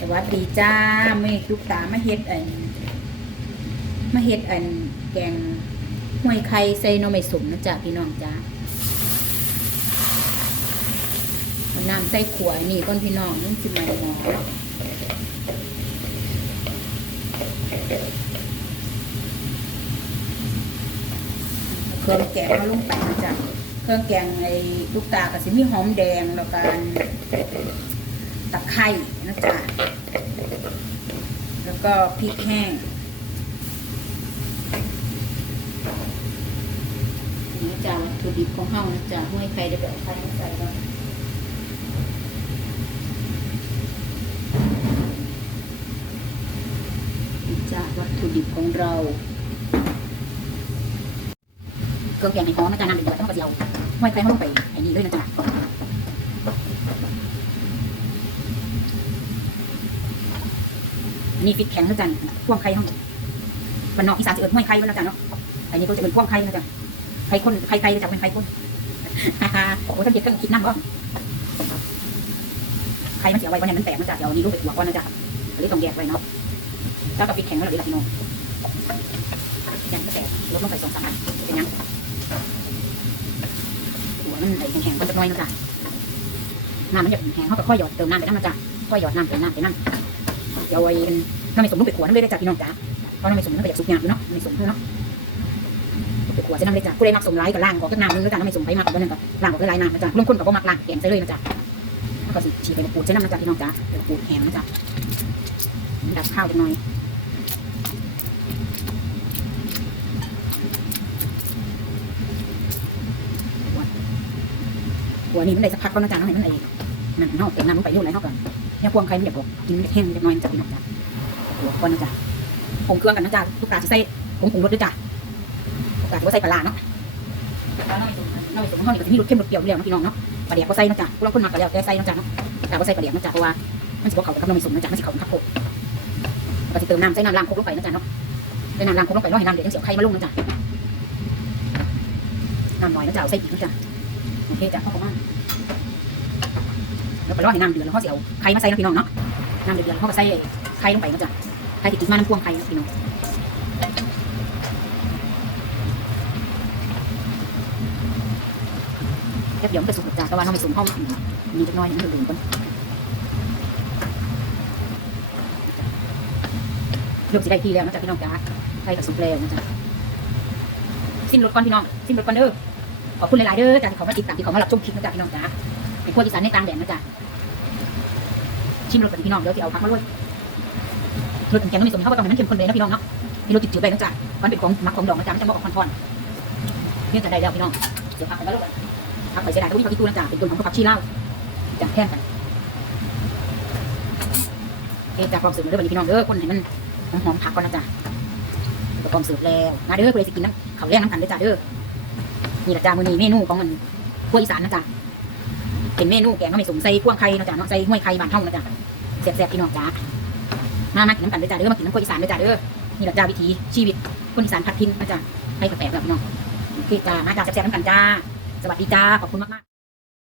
สวัสดีจ้าเมฆลูกตามาเฮ็ดอันมาเฮ็ดอันแกงห้วยไข่ใส่น่อไม้สมนะจ๊ะพี่น้องจ้าน้ำใส่ขวดนี่ก้อนพี่น้องนี่สิมาหมอเครื่องแกงมาลงไปนะจ๊ะเครื่องแกงไอ้ลูกตาก็สิมีหอมแดงแล้วกัน ตะไคร่นะจ๊ะแล้วก็พริกแห้งนี่จ้ะวัตถุดิบของเฮานะจ๊ะห้วยไข่ได้แบบไข่มาใส่แล้วจ้ะวัตถุดิบของเราเครื่องแกงในหอมนะจ๊ะน้ำเดือดๆต้องกระเจียวห้วยไข่เขาลงไปไอ้นี่ด้วยนะจ๊ะ นนี้ฟิตแข็งนะจ๊ะพ่วงไข่ห้องมันนอกอีสานจะเอิ้นห้วยไข่มันนะจ๊ะเนาะอันนี้ก็จะเป็นพ่วงไข่นะจ๊ะไข่คนไข่ไก่จะเป็นไข่คนโอ้ท่านเจ็ดก็คิดนั่งก็ไข่มันเสียไว้วันนี้มันแตกนจ๊ะเดี๋ยวนี้ลูกไปหัวก่อนนะจ๊ะอันนี้ต้องแยกไว้เนาะเจ้ากับฟิตแข็งแล้วหรือพี่น้องยังก็แตกลดลงไปสองสามอันเป็นยังหัวมันไหลแข็งๆก็จะน้อยนะจ๊ะน้ำมันจะแห้งเขาก็ค่อยหยอดเติมน้ำไปน้ำนะจ๊ะค่อยหยอดน้ำเติมน้ำไปน้ำ เดี๋ยวไว้เป็นน้ำไม่สมลูกไปขวดน้ำเลยได้จากพี่น้องจ๋าเพราะน้ำไม่สมมันก็อยากสุกยากอยู่เนาะน้ำไม่สมเนาะไปขวดจะน้ำเลยจ้ะผู้ใดมักสมร้ายก็ล้างออกก็น้ำนึงแล้วยกันน้ำไม่สมไปมากกว่านั้นก็ล้างออกก็ลายน้ำนะจ๊ะลงคนก็บ่มักล้างแกงใส่เลยนะจ๊ะแล้วก็สิฉีดไปมะกรูดใส่น้ำนะจ๊ะพี่น้องจ๋าปูดแห้งนะจ๊ะดับข้าวจักหน่อยหัวนี่มันได้สักพักก็นะจ๊ะน้ำให้มันไอ้นั่นเนาะเติมน้ำลงไปเรื่อยๆเท่ากัน เนี่ยพวงไข่มันอยากบอกกินแห้งจักน่อยจ๊ะพี่น้องจ๋าหัวก่อนนะจ๊ะผงเครื่องกันนะจ๊ะลูกตาจะใส่ผงผงรสด้วยจ้ะลูกตาจะว่าใส่ปลาร้าเนาะแล้วน้อยน้อยสมห้องนี่ก็จะมีรสเข้มรสเปรี้ยวอยู่แล้วนะพี่น้องเนาะปลาเดียกก็ใส่นะจ๊ะพวกเราคนมักก็แล้วแต่ใส่นะจ๊ะเนาะแตาก็ใส่ปลาเดียกนะจ๊ะเพราะว่ามันสิบ่เข้ากับน้ำมันสมนะจ๊ะมันสิเข้ากับข้าวโพดก็สิเติมน้ำใส่น้ำล้างโคกลงไปนะจ๊ะเนาะใส่น้ำล้างโคกลงไปเนาะให้น้ำเดือดเสียวไข่มาลงนะจ๊ะน้ำหน่อยนะจ๊ะเอาใส่อีกนะจ๊ะโอเคจ้ะเข้าเขามา แล้วไปรอให้น้ำเดือดแล้วเขาสิเอาไข่มาใส่นะพี่น้องเนาะน้ำเดือดๆเขาก็ใส่ไข่ลงไปนะจ๊ะใครติดติดมาน้ำพ่วงใครนะพี่น้องแค่เดี๋ยวมันจะสุกจ้าแต่ว่าเราไม่สุกห้องมีเล็กน้อยอย่างนี้ดื่มก่อนเริ่มสิได้ที่แล้วนะจ๊ะพี่น้องจ้าใครกับสุกแล้วนะจ๊ะสิ้นรถก่อนพี่น้องสิ้นรถก่อนเด้อขอบคุณหลายๆเด้อจ้าที่เขามาติดตามที่เขามารับชมคลิปนะจ๊ะพี่น้องจ้า เป็นพวกอีสานในต่างแดนนะจ๊ะชิมรสกันพี่น้องเดี๋ยวจะเอาพักมาด้วยรสแกงก็มีส่วนเข้าไปตรงไหนมันเข้มข้นเลยนะพี่น้องเนาะมีรสจืดๆไปนะจ๊ะมันเป็นของมักของดองนะจ๊ะมันจะบอกออกคอนๆเนี่ยจะได้แล้วพี่น้องเดี๋ยวพักไปแล้วลูกพักไปเสียดายก็วิ่งเข้าที่ตู้นะจ๊ะเป็นตัวของผักชีเล่าจังแท่นกันเอ๊ะจากความสืบมาเด้อวันนี้พี่น้องเด้อคนให้มันหอมๆผักก่อนนะจ๊ะตัวความสืบแล้วมาเด้อเพื่อจะกินน้ำเขาวแรงน้ำกันเด้อจ้ะเด้อนี่แหละจ้ามื้อนี้เมนูของมันพวกอีสานนะจ๊ะ เป็นเมนูแกงก็ไม่สมใส่พวงไข่นะจ๊ะเนาะใส่ห้วยไข่บานเท่านะจ๊ะแซ่บๆพี่น้องจ้ามามากินน้ำกันด้วยจ้าเด้อมากินน้ำกล้วยอีสานด้วยจ้าเด้อนี่แหละจ้าวิถีชีวิตคนอีสานพัดพินนะจ้าให้กาแฟแบบน้องโอเคจ้ามาจ้าแซ่บๆน้ำกันจ้าสวัสดีจ้าขอบคุณมากๆ